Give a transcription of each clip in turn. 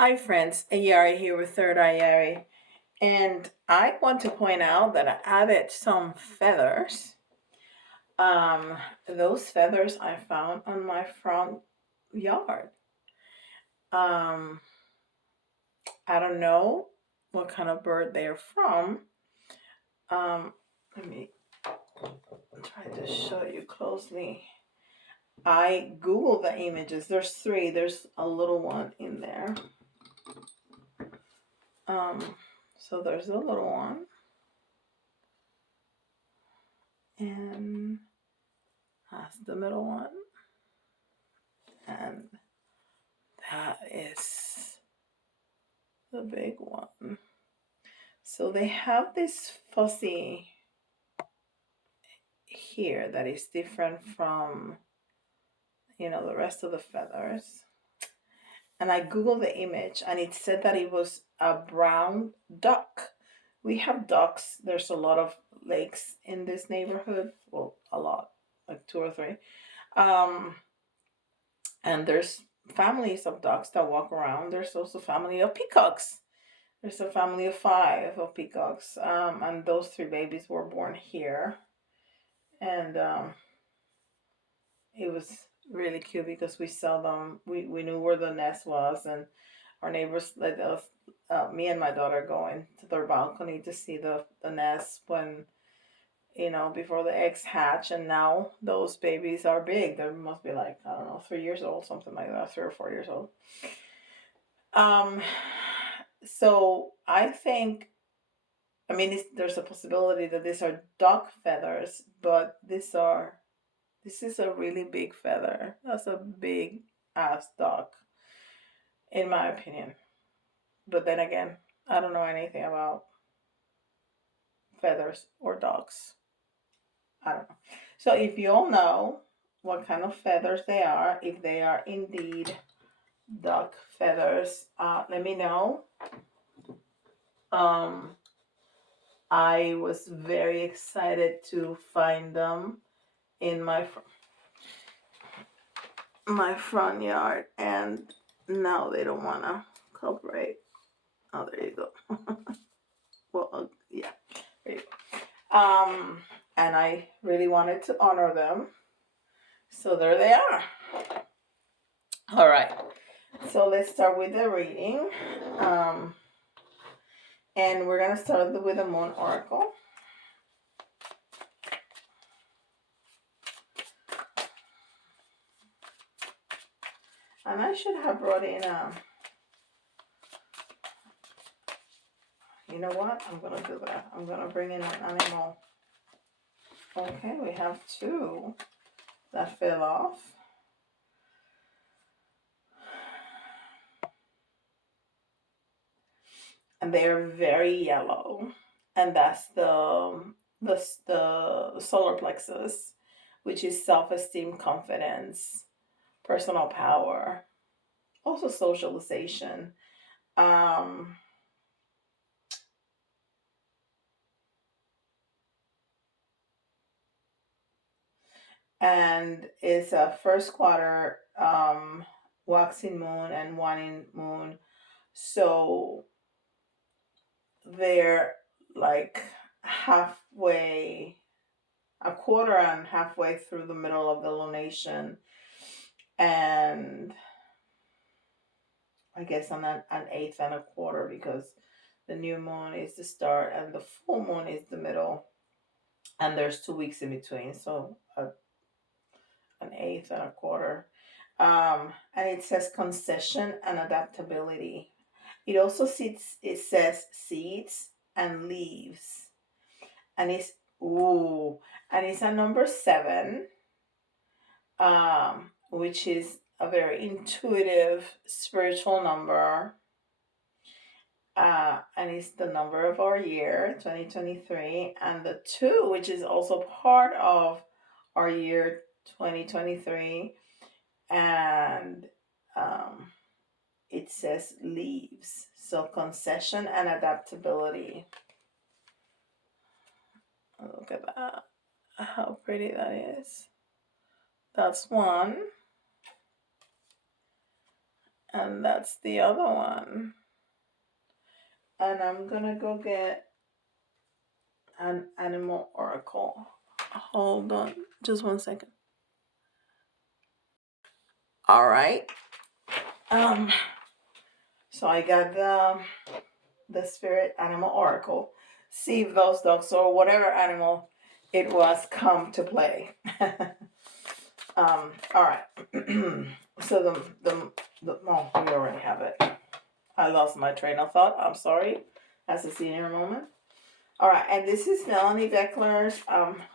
Hi friends, Ayari here with Third Eye Yari, and I want to point out that I added some feathers. Those feathers I found on my front yard. Um, I don't know what kind of bird they're from. Let me try to show you closely. I googled the images. There's three. There's a little one in there. So there's a little one. And that's the middle one. And that is the big one. So they have this fuzzy here that is different from, the rest of the feathers. And I googled the image and it said that it was a brown duck. We have ducks. There's a lot of lakes in this neighborhood. Well, a lot, like two or three. And there's families of ducks that walk around. There's also family of peacocks. There's a family of 5 of peacocks. And those 3 babies were born here. And it was really cute because we saw them. We knew where the nest was, and our neighbors let us, me and my daughter, go into their balcony to see the nest when, before the eggs hatch. And now those babies are big. They must be like, I don't know, 3 years old, something like that, 3 or 4 years old. So I think, there's a possibility that these are duck feathers, but this is a really big feather. That's a big ass duck, in my opinion. But then again, I don't know anything about feathers or ducks. I don't know. So if you all know what kind of feathers they are, if they are indeed duck feathers, let me know. I was very excited to find them in my front yard, and now they don't want to cooperate. Oh, there you go. Well, yeah, there you go. And I really wanted to honor them, so there they are. All right, so let's start with the reading. And we're gonna start with the Moon Oracle. And I should have brought in you know what? I'm gonna do that. I'm gonna bring in an animal. Okay, we have 2 that fell off. And they are very yellow. And that's the solar plexus, which is self-esteem, confidence, personal power, also socialization. And it's a first quarter waxing moon and waning moon. So they're like halfway, a quarter and halfway through the middle of the lunation. And I guess an eighth and a quarter, because the new moon is the start and the full moon is the middle. And there's 2 weeks in between. So an eighth and a quarter. And it says concession and adaptability. It also says seeds and leaves. And it's a number 7, which is a very intuitive spiritual number. And it's the number of our year 2023, and the 2, which is also part of our year 2023, and it says leaves. So concession and adaptability. Look at that, how pretty that is. That's 1. And that's the other one. And I'm gonna go get an animal oracle. Hold on, just 1 second. All right. So I got the spirit animal oracle. See if those dogs or whatever animal it was come to play. All right. So oh, we already have it. I lost my train of thought. I'm sorry. That's a senior moment. All right, and this is Melanie Becker's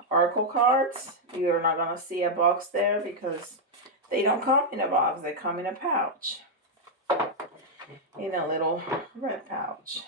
oracle cards. You're not gonna see a box there because they don't come in a box. They come in a pouch, in a little red pouch.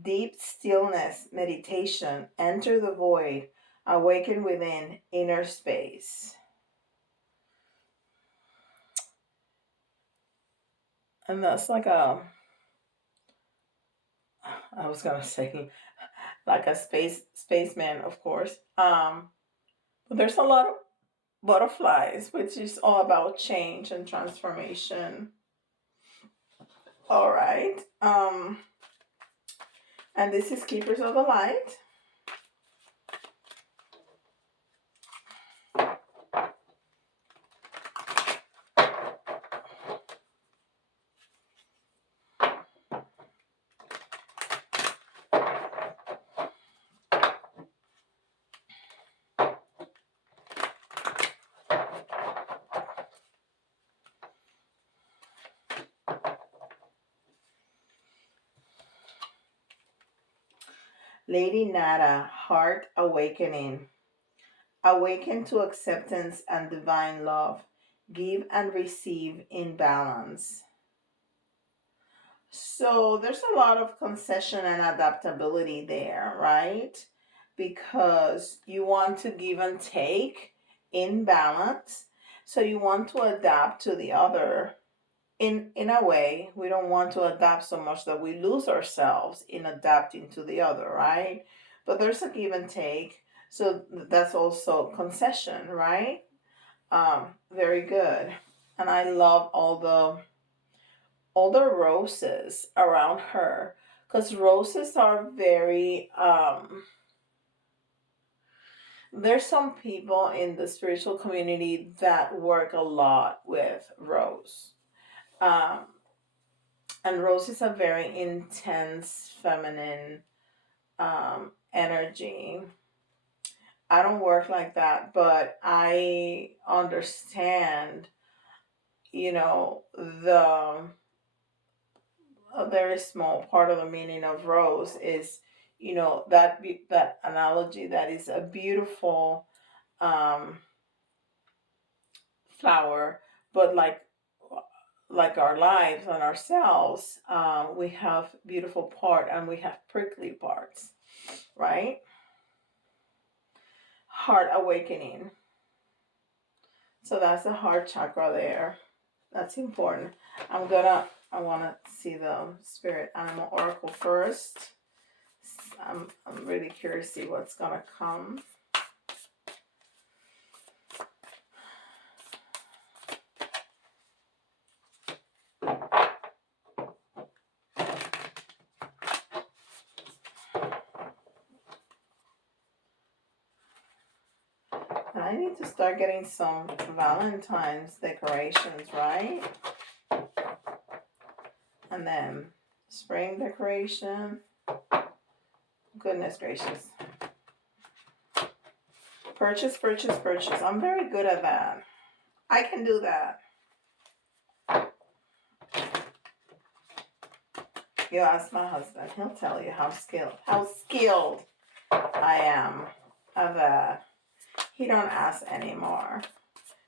Deep stillness, meditation, enter the void, awaken within, inner space. And that's like I was gonna say, like a spaceman, of course. But there's a lot of butterflies, which is all about change and transformation. All right. And this is Keepers of the Light. Lady Nada, Heart Awakening. Awaken to acceptance and divine love. Give and receive in balance. So there's a lot of concession and adaptability there, right? Because you want to give and take in balance. So you want to adapt to the other. In a way, we don't want to adapt so much that we lose ourselves in adapting to the other, right? But there's a give and take. So that's also concession, right? Very good. And I love all the roses around her, because roses are very there's some people in the spiritual community that work a lot with rose. um and rose is a very intense feminine energy. I don't work like that, but I understand, the a very small part of the meaning of rose is, that analogy that is a beautiful um, flower, but like our lives and ourselves, we have beautiful part and we have prickly parts, right? Heart awakening. So that's the heart chakra there. That's important. I want to see the spirit animal oracle first. I'm really curious to see what's gonna come. And I need to start getting some Valentine's decorations, right? And then spring decoration. Goodness gracious. Purchase, purchase, purchase. I'm very good at that. I can do that. You ask my husband, he'll tell you how skilled I am at that. He don't ask anymore,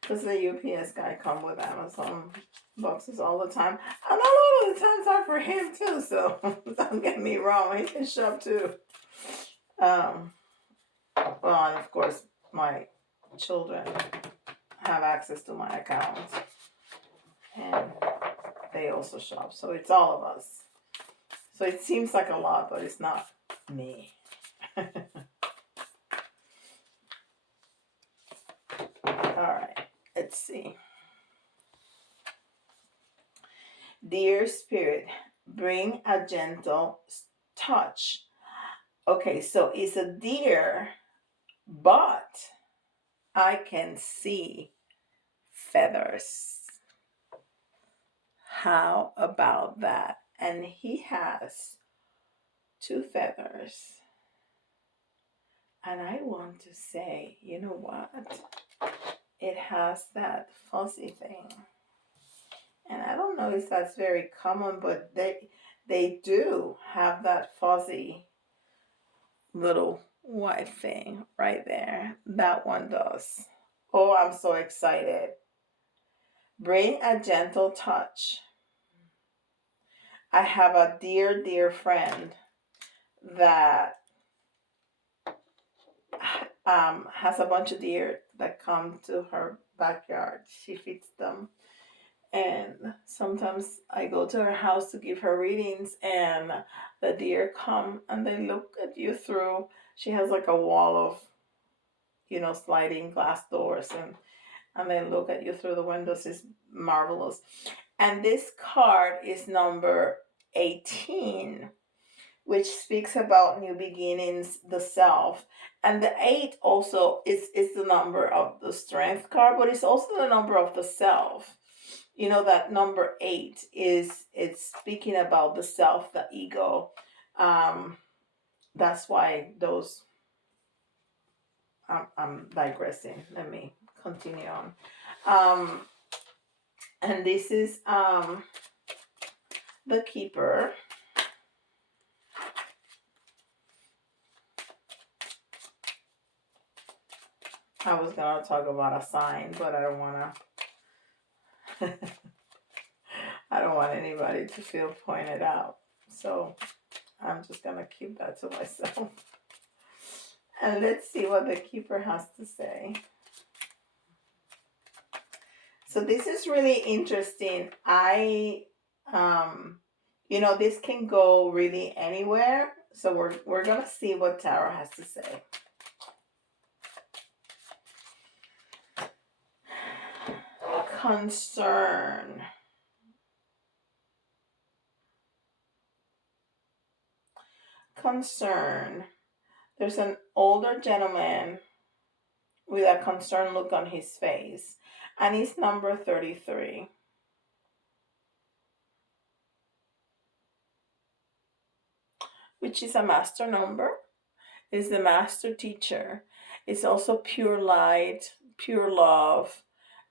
because the UPS guy come with Amazon boxes all the time, and a lot of the times are for him too. So don't get me wrong, he can shop too. Well, and of course my children have access to my account. they also shop. So it's all of us. So it seems like a lot, but it's not me. Alright, let's see. Dear Spirit, bring a gentle touch. Okay, so it's a deer, but I can see feathers. How about that? And he has 2 feathers. And I want to say, you know what? It has that fuzzy thing. And I don't know if that's very common, but they do have that fuzzy little white thing right there. That one does. Oh, I'm so excited. Bring a gentle touch. I have a dear, dear friend that has a bunch of deer that come to her backyard. She feeds them. And sometimes I go to her house to give her readings, and the deer come and they look at you through. She has like a wall of, sliding glass doors, and they look at you through the windows. It's marvelous. And this card is number 18, which speaks about new beginnings, the self. And the 8 also is the number of the strength card, but it's also the number of the self. That number 8 it's speaking about the self, the ego. That's why those, I'm digressing. Let me continue on. And this is the Kipper. I was gonna talk about a sign, but I don't wanna. I don't want anybody to feel pointed out, so I'm just gonna keep that to myself. And let's see what the Keeper has to say. So this is really interesting. This can go really anywhere. So we're gonna see what Tarot has to say. Concern. There's an older gentleman with a concerned look on his face, and he's number 33. Which is a master number. Is the master teacher. It's also pure light, pure love.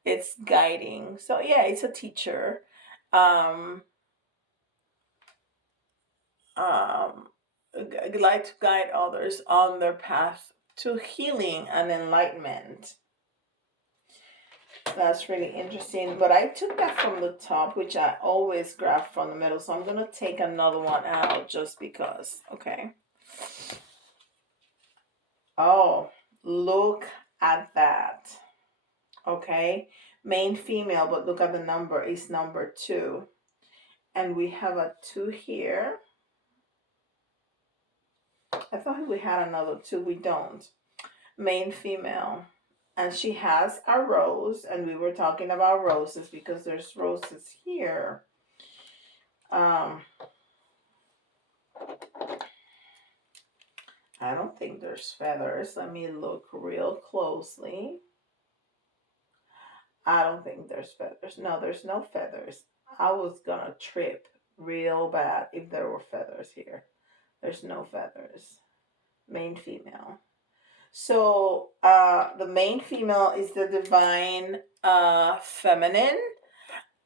It's guiding. So yeah, it's a teacher. Like to guide others on their path to healing and enlightenment. That's really interesting. But I took that from the top, which I always grab from the middle. So I'm going to take another one out just because. Okay. Oh, look at that. Okay. Main female, but look at the number. It's number 2. And we have a 2 here. I thought we had another 2. We don't. Main female. And she has a rose. And we were talking about roses because there's roses here. I don't think there's feathers. Let me look real closely. I don't think there's feathers. No, there's no feathers. I was gonna trip real bad if there were feathers here. There's no feathers. Main female. So the main female is the divine feminine.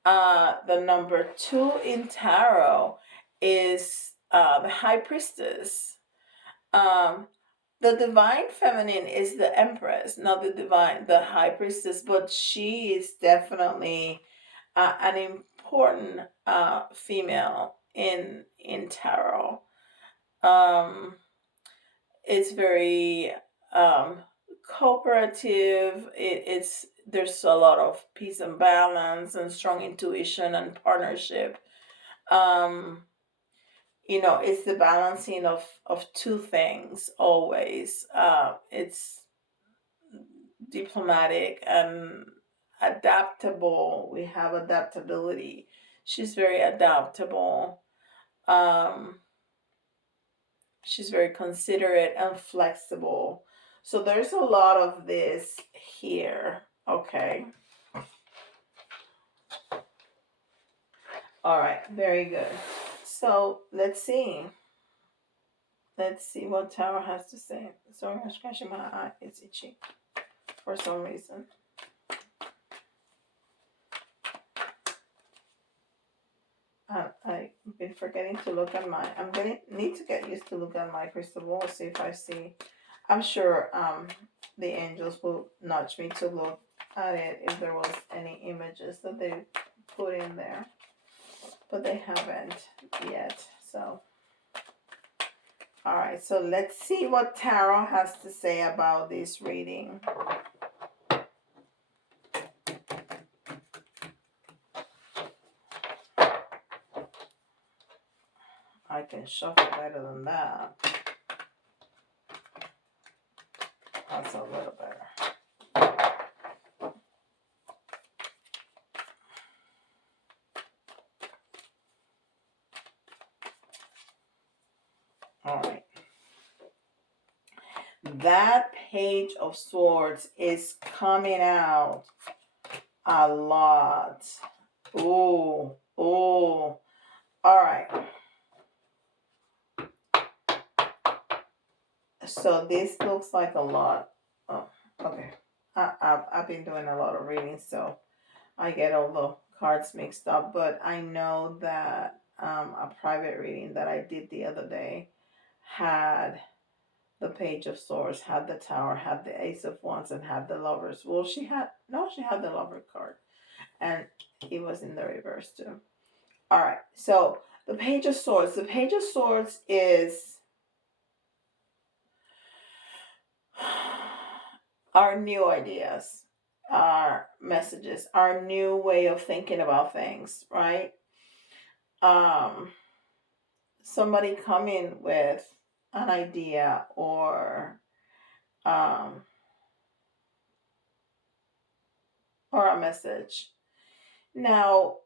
The number 2 in tarot is the high priestess. The divine feminine is the empress, not the high priestess, but she is definitely an important female in tarot. It's very cooperative. It's there's a lot of peace and balance and strong intuition and partnership. um it's the balancing of two things always. It's diplomatic and adaptable. We have adaptability. She's very adaptable. um she's very considerate and flexible. So there's a lot of this here. Okay. All right, very good. So let's see. Let's see what Tarot has to say. Sorry, I'm scratching my eye. It's itchy for some reason. I've been forgetting to look at my. I'm gonna need to get used to look at my crystal ball. See if I see. I'm sure the angels will nudge me to look at it if there was any images that they put in there, but they haven't yet. So, all right. So let's see what Tarot has to say about this reading. I can shuffle better than that. That's a little better. All right. That Page of Swords is coming out a lot. Ooh, ooh. All right. So this looks like a lot. Oh, okay. I've been doing a lot of readings, so I get all the cards mixed up. But I know that a private reading that I did the other day had the Page of Swords, had the Tower, had the Ace of Wands, and had the Lovers. Well, she had the Lover card, and it was in the reverse too. All right, so the Page of Swords. The Page of Swords is our new ideas, our messages, our new way of thinking about things, right? Somebody coming with an idea or a message. Now,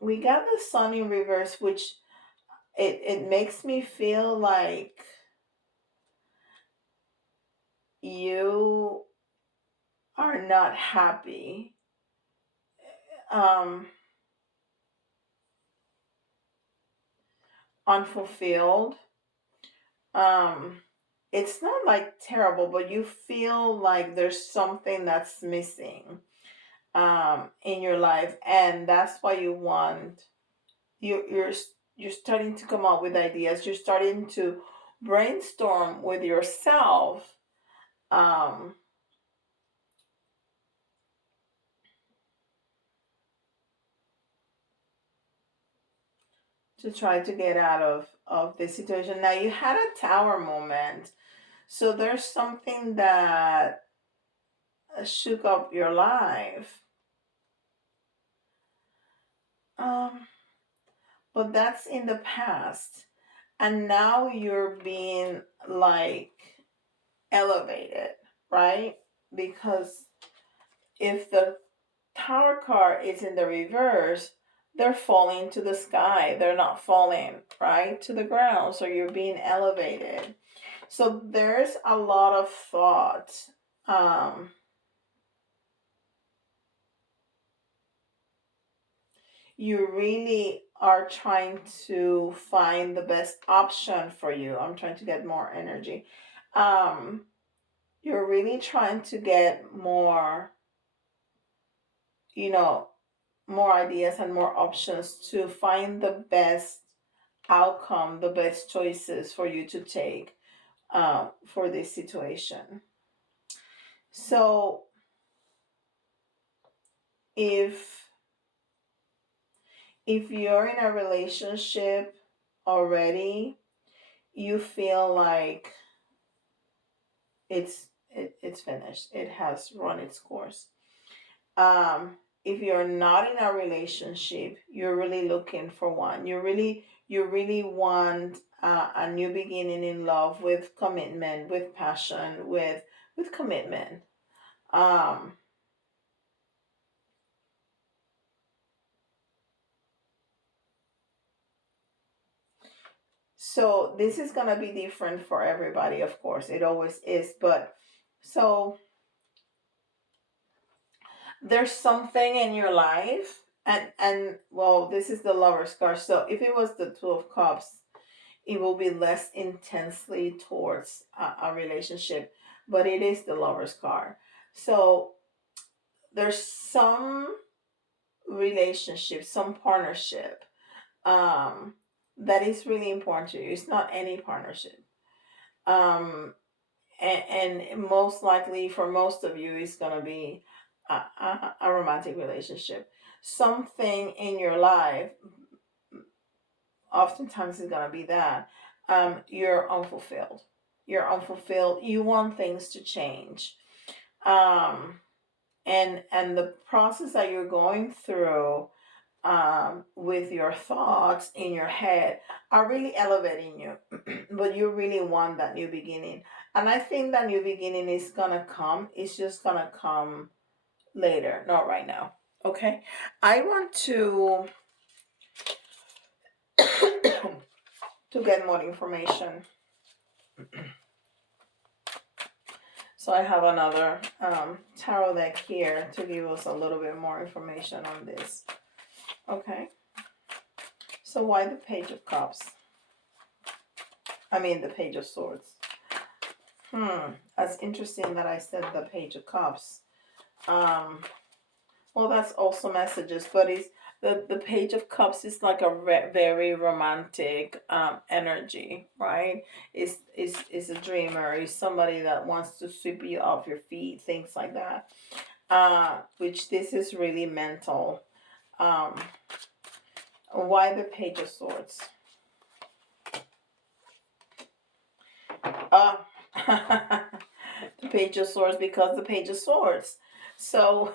we got the Sun in reverse, which it makes me feel like you are not happy. Unfulfilled. It's not like terrible, but you feel like there's something that's missing in your life, and that's why you want you're starting to come up with ideas. You're starting to brainstorm with yourself, um, to try to get out of this situation. Now you had a Tower moment, so there's something that shook up your life. But that's in the past, and now you're being like elevated, right? Because if the Tower card is in the reverse, they're falling to the sky. They're not falling, right, to the ground. So you're being elevated. So there's a lot of thought. You really are trying to find the best option for you. I'm trying to get more energy. You're really trying to get more, you know, more ideas and more options to find the best outcome, the best choices for you to take for this situation. So if you're in a relationship already, you feel like it's finished. It has run its course. um, if you're not in a relationship, you're really looking for one. You really want a new beginning in love, with commitment, with passion, with commitment. Um, so this is gonna be different for everybody, of course. It always is, but so there's something in your life, and well, this is the Lover's card. So if it was the Two of Cups, it will be less intensely towards a relationship, but it is the Lover's card. So there's some relationship, some partnership, um, that is really important to you. It's not any partnership. Um, and most likely for most of you, it's going to be a romantic relationship. Something in your life, oftentimes, is going to be that you're unfulfilled. You're unfulfilled. You want things to change. Um, and the process that you're going through, with your thoughts in your head, are really elevating you. But you really want that new beginning. And I think that new beginning is gonna come. It's just gonna come later, not right now. Okay? I want to to get more information. So I have another tarot deck here to give us a little bit more information on this. Okay. So why the Page of Cups? I mean the Page of Swords. That's interesting that I said the Page of Cups. Well, that's also messages, but it's the Page of Cups is like a very romantic energy, right? It's a dreamer. It's somebody that wants to sweep you off your feet, things like that. Which this is really mental. Why the Page of Swords? The Page of Swords, because the Page of Swords. So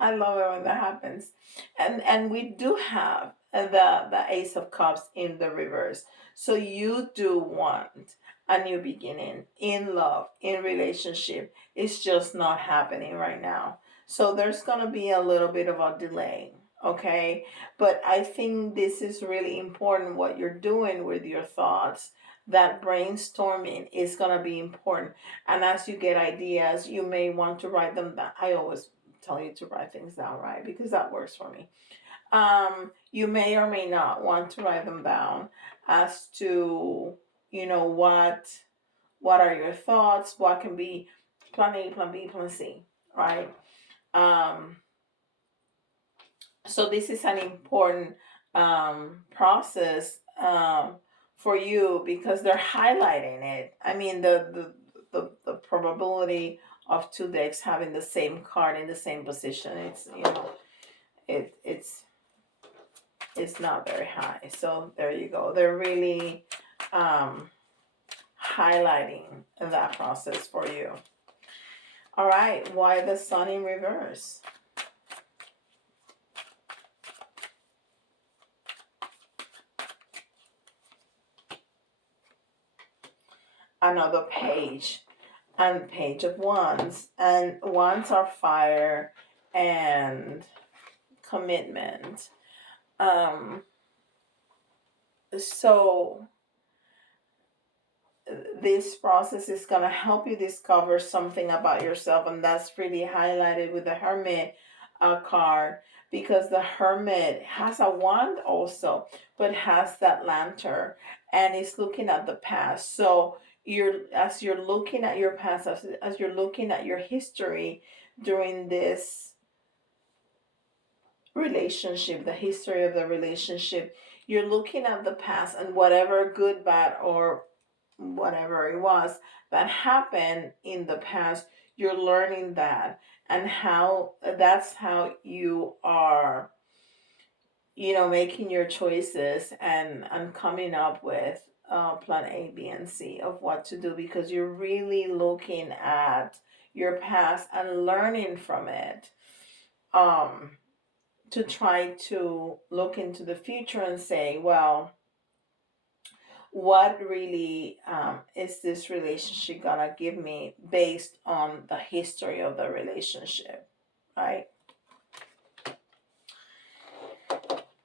I love it when that happens. And we do have the Ace of Cups in the reverse. So you do want a new beginning in love, in relationship. It's just not happening right now. So there's going to be a little bit of a delay. Okay. But I think this is really important, what you're doing with your thoughts. That brainstorming is going to be important. And as you get ideas, you may want to write them down. I always tell you to write things down, right? Because that works for me. You may or may not want to write them down as to, what are your thoughts, what can be plan A, plan B, plan C, right? Um, so this is an important process for you, because they're highlighting it. I mean, the probability of two decks having the same card in the same position, it's not very high. So there you go. They're really highlighting that process for you. All right, why the Sun in reverse? Another page, and Page of Wands, and Wands are fire and commitment. So this process is going to help you discover something about yourself, and that's really highlighted with the Hermit card, because the Hermit has a wand also, but has that lantern, and is looking at the past. So as you're looking at your past, as you're looking at your history during this relationship, the history of the relationship, you're looking at the past, and whatever good, bad, or whatever it was that happened in the past, you're learning that, and how that's how you are, making your choices, and coming up with plan A, B, and C of what to do, because you're really looking at your past and learning from it, to try to look into the future and say, well, what really is this relationship gonna give me based on the history of the relationship, right?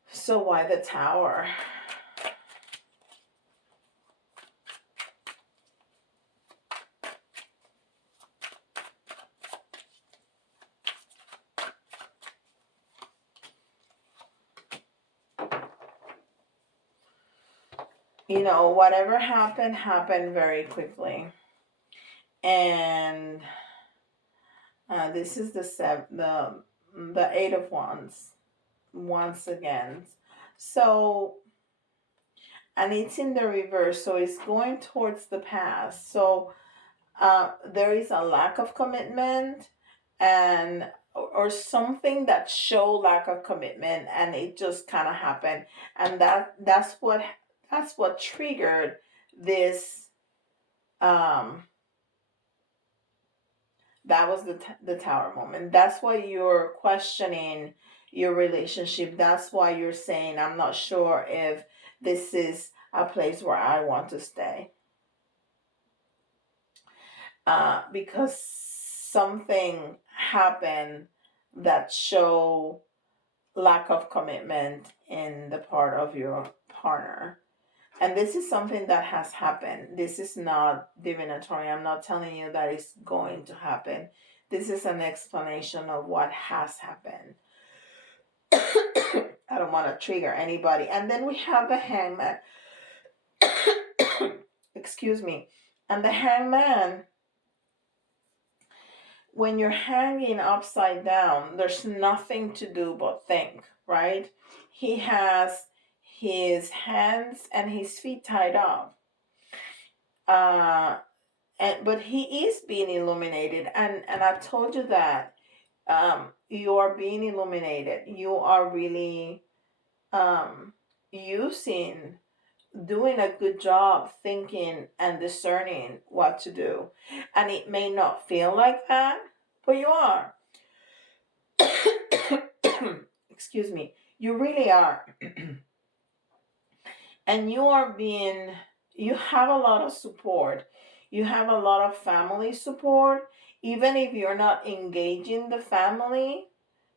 So why the Tower? Whatever happened very quickly. And this is the Eight of Wands once again. So, and it's in the reverse, so it's going towards the past. So there is a lack of commitment, and or something that show lack of commitment, and it just kind of happened, and that's what triggered this. That was the Tower moment. That's why you're questioning your relationship. That's why you're saying, I'm not sure if this is a place where I want to stay. Because something happened that show lack of commitment in the part of your partner. And this is something that has happened. This is not divinatory. I'm not telling you that it's going to happen. This is an explanation of what has happened. I don't want to trigger anybody. And then we have the Hangman. Excuse me. And the Hangman, when you're hanging upside down, there's nothing to do but think, right? He has his hands and his feet tied up. But he is being illuminated, and I told you that you are being illuminated. You are really using, doing a good job thinking and discerning what to do, and it may not feel like that, but you are. Excuse me. You really are. And you have a lot of support. You have a lot of family support, even if you're not engaging the family,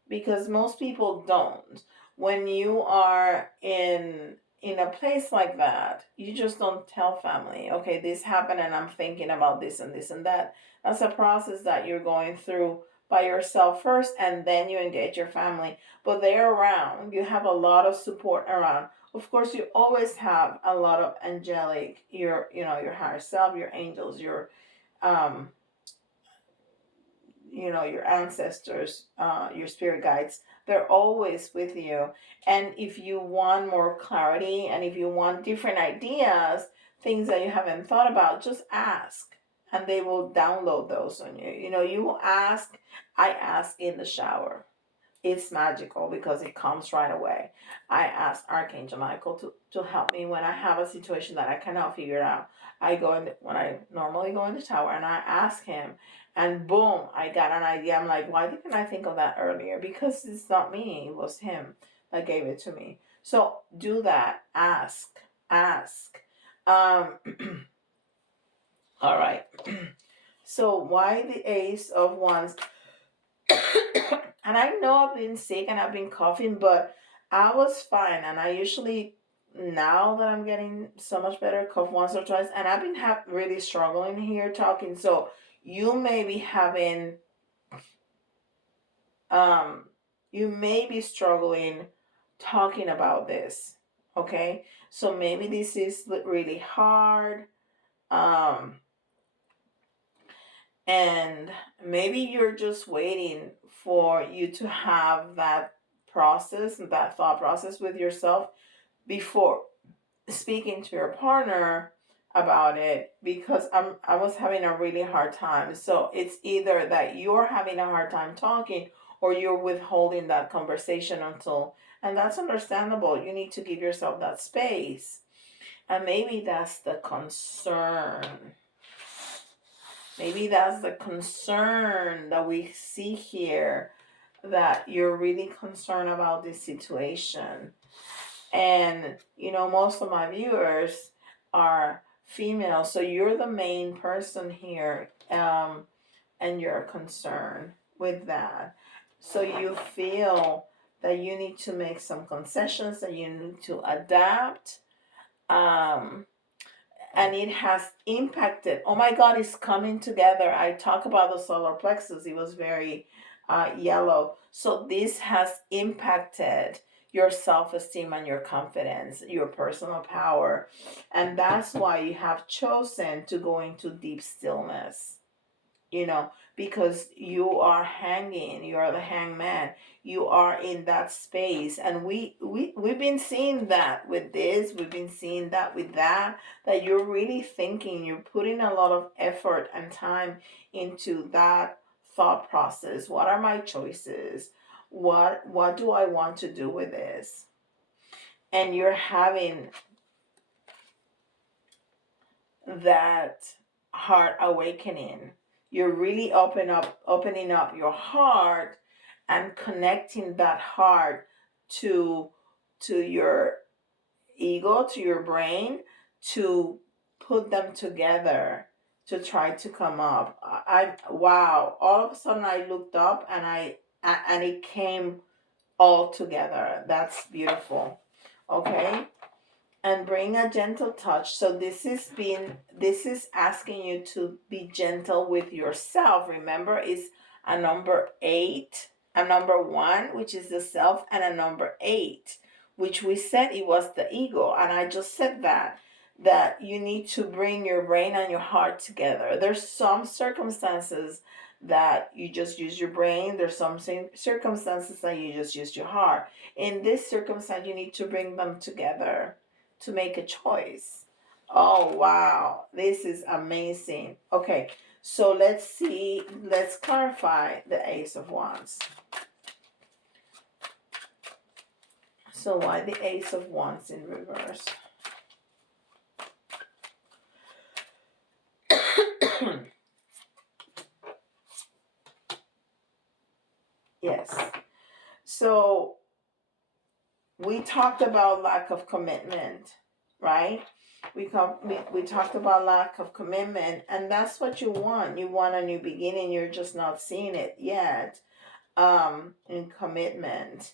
because most people don't. When you are in a place like that, you just don't tell family, okay, this happened and I'm thinking about this and this and that. That's a process that you're going through by yourself first, and then you engage your family. But they're around. You have a lot of support around. Of course, you always have a lot of angelic, your higher self, your angels, your your ancestors, your spirit guides. They're always with you. And if you want more clarity, and if you want different ideas, things that you haven't thought about, just ask, and they will download those on you. You ask. I ask in the shower. It's magical because it comes right away. I ask Archangel Michael to help me when I have a situation that I cannot figure out. When I normally go in the tower, and I ask him, and boom, I got an idea. I'm like, why didn't I think of that earlier? Because it's not me, it was him that gave it to me. So do that. Ask. All right. So why the Ace of Wands? And I know I've been sick and I've been coughing, but I was fine. And I usually, now that I'm getting so much better, cough once or twice. And I've been really struggling here talking. So you may be having, you may be struggling talking about this. Okay? So maybe this is really hard. And maybe you're just waiting for you to have that process, that thought process with yourself before speaking to your partner about it, because I was having a really hard time. So it's either that you're having a hard time talking, or you're withholding that conversation until, and that's understandable. You need to give yourself that space. And maybe that's the concern. Maybe that's the concern that we see here, that you're really concerned about this situation. And, most of my viewers are female, so you're the main person here, and you're concerned with that. So you feel that you need to make some concessions, that you need to adapt. Um, and it has impacted. Oh my God, it's coming together. I talk about the solar plexus, it was very yellow. So this has impacted your self-esteem and your confidence, your personal power. And that's why you have chosen to go into deep stillness, because you are hanging, you are the hangman, you are in that space. And we've been seeing that with this, we've been seeing that with that you're really thinking, you're putting a lot of effort and time into that thought process. What are my choices? What do I want to do with this? And you're having that heart awakening. You're really opening up your heart and connecting that heart to your ego, to your brain, to put them together, to try to come up. Wow, all of a sudden I looked up and it came all together. That's beautiful. Okay? And bring a gentle touch. So this is asking you to be gentle with yourself. Remember, it's a number 8, a number 1, which is the self, and a number 8, which we said it was the ego. And I just said that you need to bring your brain and your heart together. There's some circumstances that you just use your brain. There's some circumstances that you just use your heart. In this circumstance, you need to bring them together to make a choice. Oh, wow. This is amazing. Okay, so let's clarify the Ace of Wands. So why the Ace of Wands in reverse? Yes. So we talked about lack of commitment, right? We talked about lack of commitment, and that's what you want. You want a new beginning. You're just not seeing it yet, in commitment.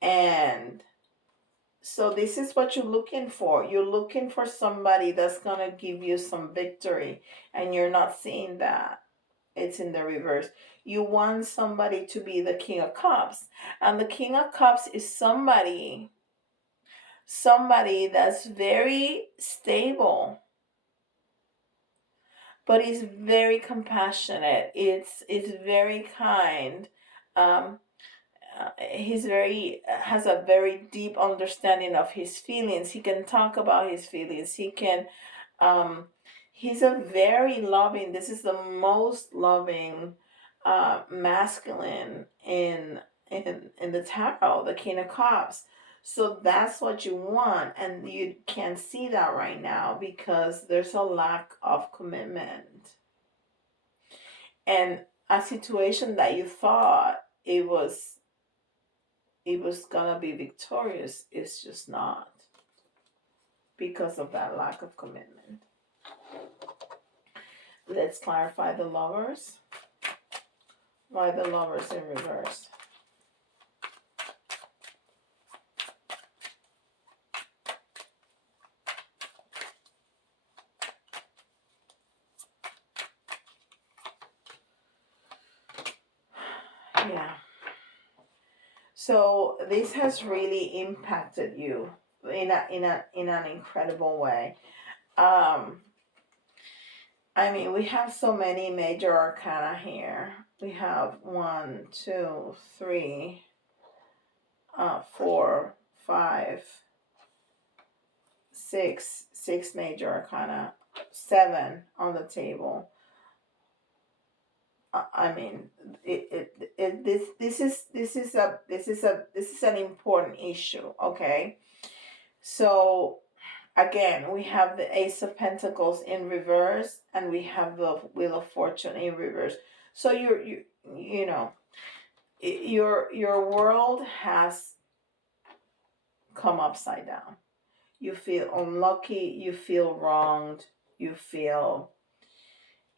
And so this is what you're looking for. You're looking for somebody that's gonna give you some victory, and you're not seeing that. It's in the reverse. You want somebody to be the King of Cups, and the King of Cups is somebody that's very stable, but is very compassionate. It's very kind. Um, he's very has a very deep understanding of his feelings. He can talk about his feelings. He can. Um, he's a very loving. This is the most loving, masculine in the tarot, the King of Cups. So that's what you want, and you can't see that right now because there's a lack of commitment. And a situation that you thought it was gonna be victorious, it's just not, because of that lack of commitment. Let's clarify the Lovers. Why the Lovers in reverse? Yeah. So this has really impacted you in an incredible way. I mean, we have so many major arcana here. We have 1, 2, 3, 4, 5, 6 major arcana, 7 on the table. I mean, this is an important issue. Okay, so again, we have the Ace of Pentacles in reverse, and we have the Wheel of Fortune in reverse. So you know, your world has come upside down. You feel unlucky, you feel wronged, you feel,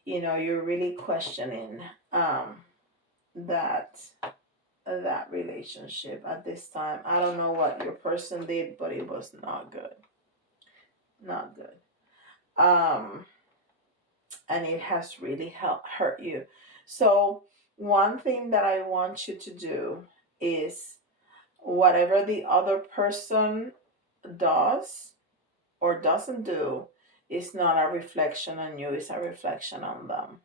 you're really questioning that relationship at this time. I don't know what your person did, but it was not good. Not good. And it has really hurt you. So one thing that I want you to do is, whatever the other person does or doesn't do is not a reflection on you, it's a reflection on them.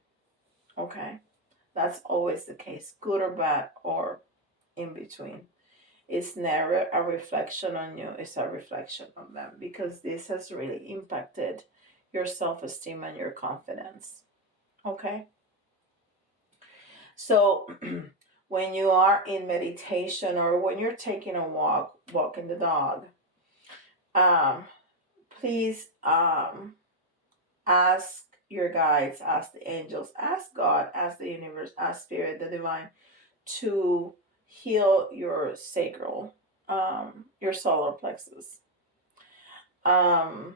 Okay? That's always the case, good or bad or in between. It's never a reflection on you, it's a reflection on them, because this has really impacted your self-esteem and your confidence. Okay? So when you are in meditation, or when you're taking a walking the dog, please ask your guides, ask the angels, ask God, ask the universe, ask spirit, the divine, to heal your sacral, your solar plexus, and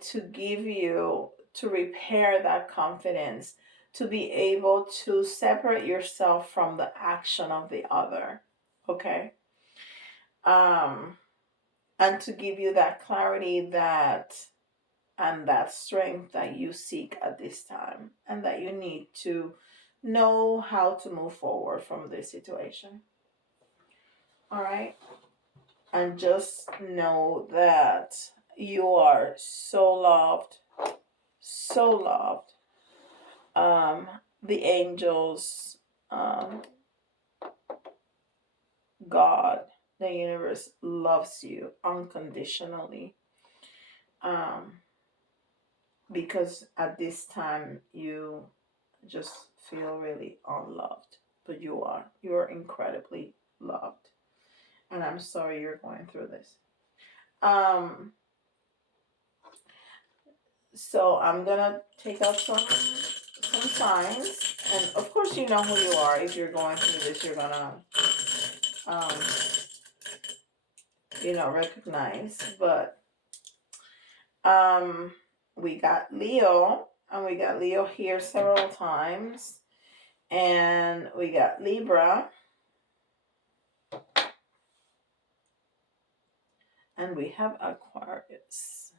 to repair that confidence, to be able to separate yourself from the action of the other. Okay? And to give you that clarity and that strength that you seek at this time, and that you need to know how to move forward from this situation. All right? And just know that you are so loved, so loved. The angels, God, the universe loves you unconditionally. Because at this time you just feel really unloved, but you are incredibly loved, and I'm sorry you're going through this. So I'm gonna take out some signs, and of course you know who you are. If you're going through this, you're gonna recognize. But we got Leo, and we got Leo here several times, and we got Libra, and we have Aquarius.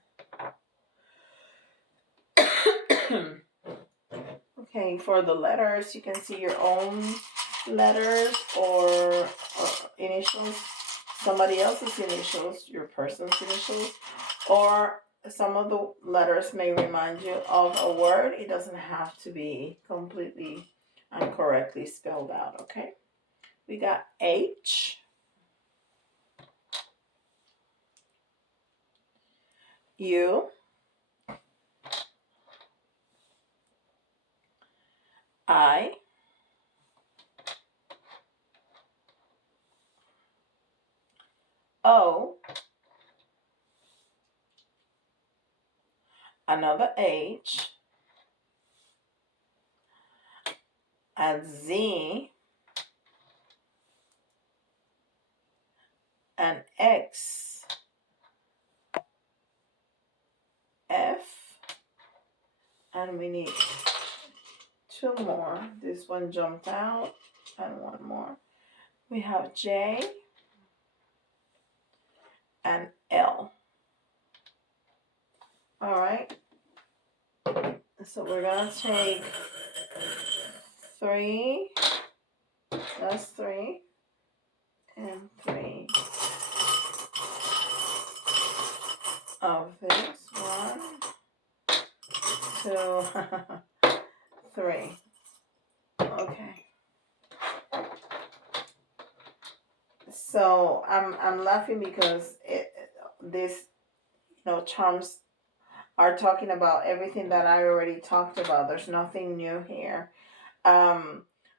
Okay, for the letters, you can see your own letters or initials, somebody else's initials, your person's initials, or some of the letters may remind you of a word. It doesn't have to be completely and correctly spelled out, okay? We got H, U, I, O, another H, and Z, and X, F, and we need two more. This one jumped out, and one more. We have J and L. All right. So we're gonna take 3. That's 3 and 3 of this. 1, 2, 3. Okay. So I'm laughing because this charms are talking about everything that I already talked about. There's nothing new here.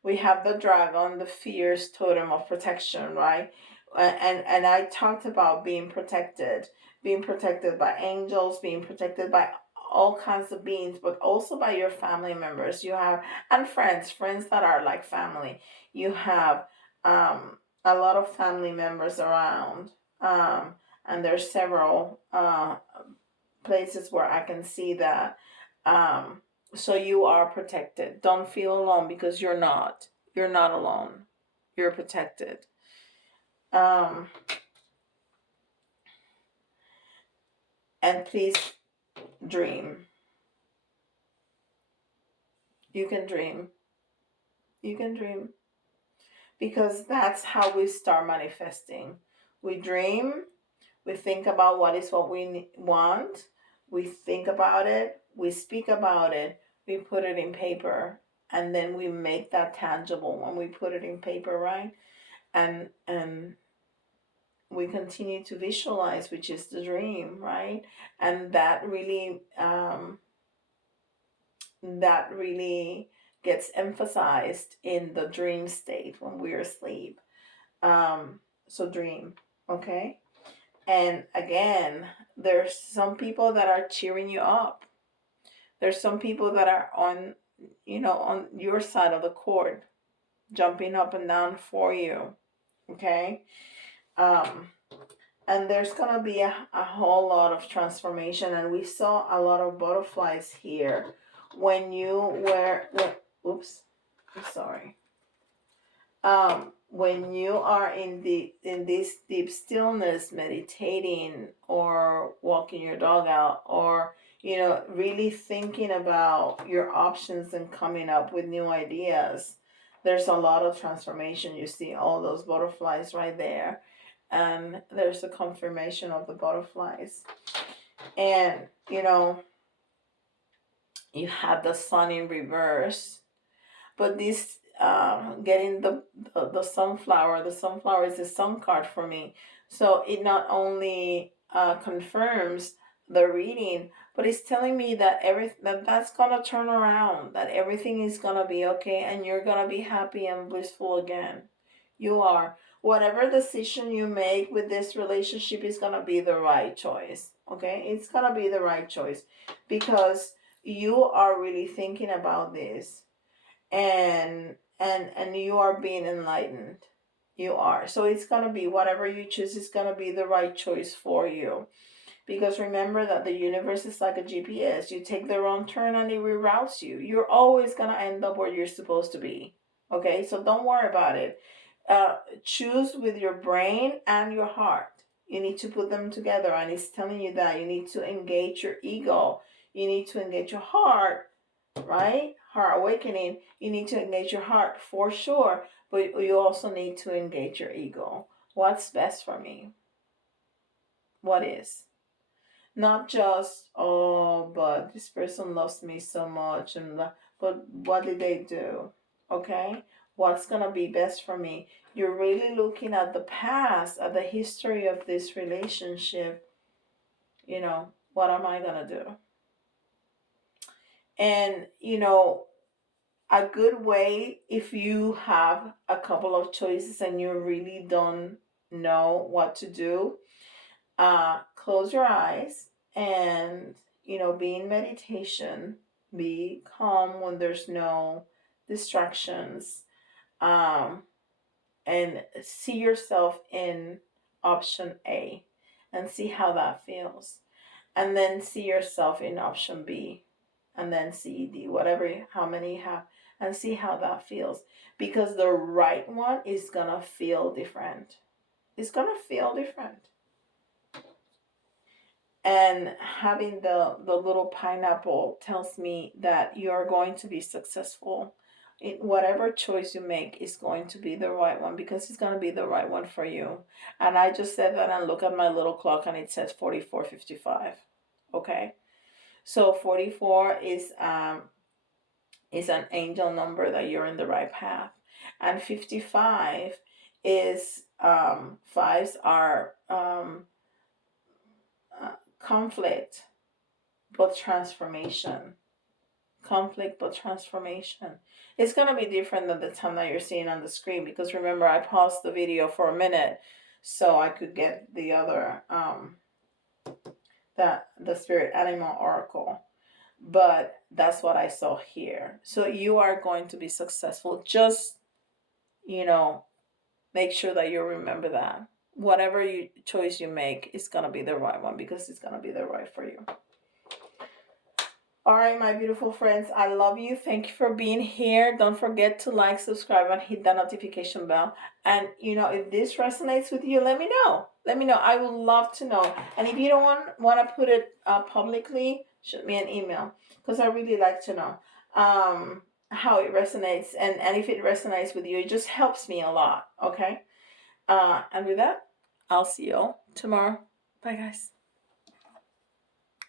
We have the dragon, the fierce totem of protection, right? and I talked about being protected by angels, being protected by all kinds of beings, but also by your family members. You have, and friends that are like family. You have a lot of family members around, and there's several places where I can see that. So you are protected. Don't feel alone, because you're not. You're not alone. You're protected. And please dream. You can dream. You can dream. Because that's how we start manifesting. We dream, we think about what we want, we think about it, we speak about it, we put it in paper, and then we make that tangible when we put it in paper, right? And we continue to visualize, which is the dream, right? And that really gets emphasized in the dream state when we're asleep. So dream, okay? And again, there's some people that are cheering you up. There's some people that are on your side of the court, jumping up and down for you, okay? And there's gonna be a whole lot of transformation, and we saw a lot of butterflies here when you were, oops, I'm sorry. When you are in this deep stillness, meditating or walking your dog out, or really thinking about your options and coming up with new ideas, there's a lot of transformation. You see all those butterflies right there, and there's a confirmation of the butterflies. And you have the sun in reverse, but this getting the sunflower. The sunflower is a sun card for me. So it not only confirms the reading, but it's telling me that that's gonna turn around, that everything is gonna be okay, and you're gonna be happy and blissful again. You are. Whatever decision you make with this relationship is gonna be the right choice. Okay, it's gonna be the right choice, because you are really thinking about this, and you are being enlightened. You are. So it's going to be, whatever you choose is going to be the right choice for you, because remember that the universe is like a GPS. You take the wrong turn and it reroutes you. You're always going to end up where you're supposed to be. Okay, so don't worry about it. Choose with your brain and your heart. You need to put them together, and it's telling you that you need to engage your ego. You need to engage your heart, right? Heart awakening. You need to engage your heart for sure, but you also need to engage your ego. What's best for me? What is? Not just, oh, but this person loves me so much, but what did they do? Okay? What's gonna be best for me? You're really looking at the past, at the history of this relationship. What am I gonna do? And a good way, if you have a couple of choices and you really don't know what to do, close your eyes and be in meditation, be calm when there's no distractions, and see yourself in option A and see how that feels, and then see yourself in option B, and then C, D, whatever, how many you have, and see how that feels, because the right one is gonna feel different. It's gonna feel different. And having the little pineapple tells me that you're going to be successful. Whatever choice you make is going to be the right one, because it's going to be the right one for you. And I just said that, and look at my little clock, and it says 44:55. Okay, so 44 is an angel number that you're in the right path, and 55 is fives are conflict but transformation. Conflict but transformation. It's going to be different than the time that you're seeing on the screen, because remember, I paused the video for a minute so I could get the other the spirit animal oracle. But that's what I saw here. So you are going to be successful. Just, make sure that you remember that. Whatever choice you make is going to be the right one, because it's going to be the right for you. All right, my beautiful friends, I love you. Thank you for being here. Don't forget to like, subscribe, and hit that notification bell. And, if this resonates with you, let me know. Let me know. I would love to know. And if you don't want to put it publicly, shoot me an email, because I really like to know how it resonates. And if it resonates with you, it just helps me a lot, okay? And with that, I'll see you all tomorrow. Bye, guys.